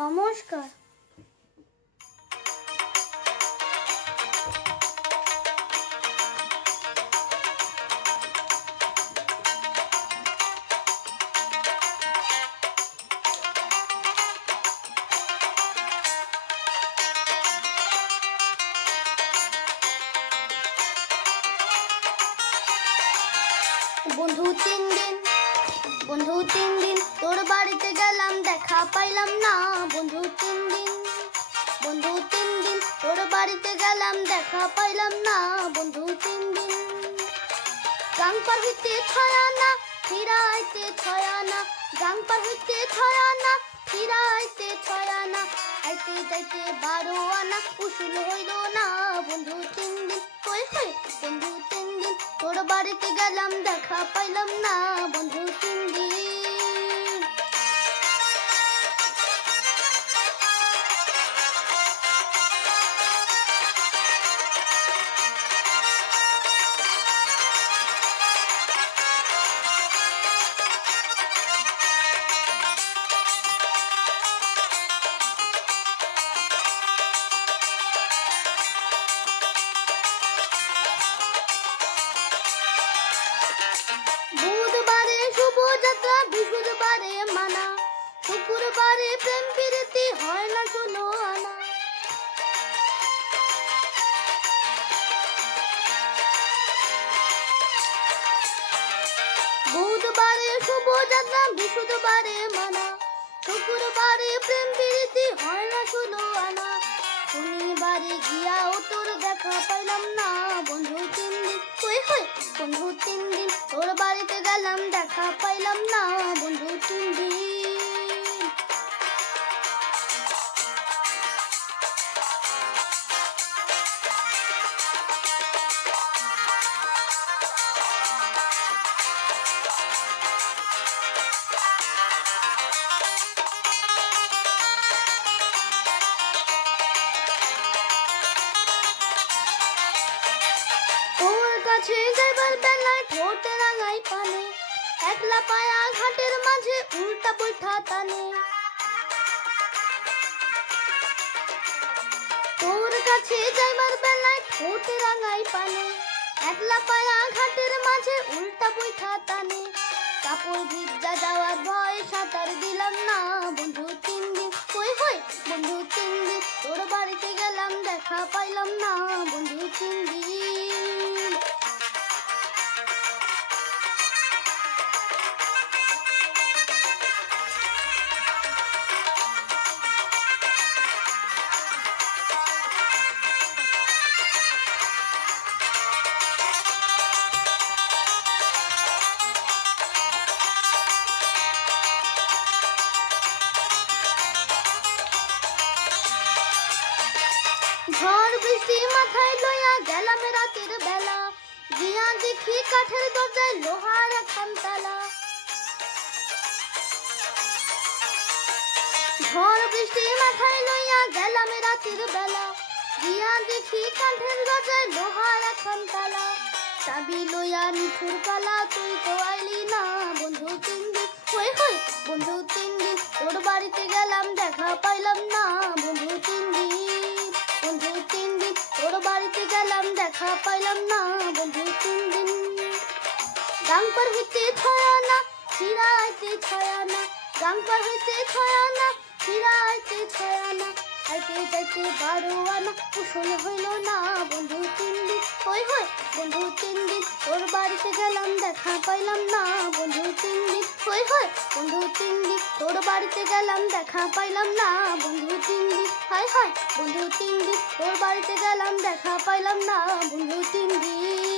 নমস্কার। বন্ধু তিন দিন তোর বাড়িতে গেলাম, দেখা পাইলাম না। বন্ধু তিন দিন তোর বাড়িতে গেলাম, দেখা পাইলাম না। বন্ধু তিন দিন গাং পার হইতে ছয় আনা, ফিরাইতে ছয় আনা। গাং পার হইতে ছয় আনা, ফিরাইতে ছয় আনা। আইতে যাইতে 12 আনা, উসুল হইল না। বন্ধু তিন দিন বন্ধু তিন দিন তোর বাড়িতে গেলাম, দেখা পাইলাম না। বন্ধু তিন দিন বুধবারে শুভযাত্রা, বৃহস্পতিবারে মানা, শুক্রবারে প্রেম প্রীতি হয় না 16 আনা। বুধবারে শুভযাত্রা, বৃহস্পতিবারে মানা, শুক্রবারে প্রেম প্রীতি হয় না 16 আনা। শনিবারে গিয়াও তোর দেখা পাইলাম না। বন্ধু তিন দিন বন্ধু তিন দিন তোর বাড়িতে গেলাম, দেখা পাইলাম না। বন্ধু তিন দিন তোর কাছে যাইবার বেলায় ঠোঁট রাঙাই পানে, একলা পায়া ঘাটের মাঝে উল্টা বৈঠা টানে। তোর কাছে যাইবার বেলায় ঠোঁট রাঙাই পানে, একলা পায়া ঘাটের মাঝে উল্টা বৈঠা টানে। কাপড় ভিজা যাওয়ার ভয় সাঁতার দিলাম না। বন্ধু তিন দিন বন্ধু তিন দিন তোর বাড়িতে গেলাম, দেখা পাইলাম না। বন্ধু তিন দিন ঝড় বৃষ্টি মাথায় লইয়া গেলাম রাতের বেলা, গিয়া দেখি কাঠের দরজায় লোহার একখান তালা। ঝড় বৃষ্টি মাথায় লইয়া গেলাম রাতের বেলা, গিয়া দেখি কাঠের দরজায় লোহার একখান তালা। চাবি লইয়া নিঠুর কালা, তুই তো আইলি না। বন্ধু তিন দিন বন্ধু তিন দিন তোর বাড়িতে গেলাম, দেখা পাইলাম না। বন্ধু তিন দিন বন্ধু তিন দিন তোর বাড়িতে গেলাম, দেখা পাইলাম না। বন্ধু তিন দিন গাং পার হইতে ছয় আনা, ফিরাইতে ছয় আনা। গাং পার হইতে ছয় আনা, ফিরাইতে ছয় আনা। আইতে যাইতে 12 আনা, উসুল হইল না। বন্ধু তিন দিন বন্ধু তিন দিন তোর বাড়িতে গেলাম, দেখা পাইলাম না। বন্ধু তিন দিন বন্ধু তিন দিন তোর বাড়িতে গেলাম, দেখা পাইলাম না। বন্ধু তিন দিন বন্ধু তিন দিন তোর বাড়িতে গেলাম, দেখা পাইলাম না। বন্ধু তিন দিন।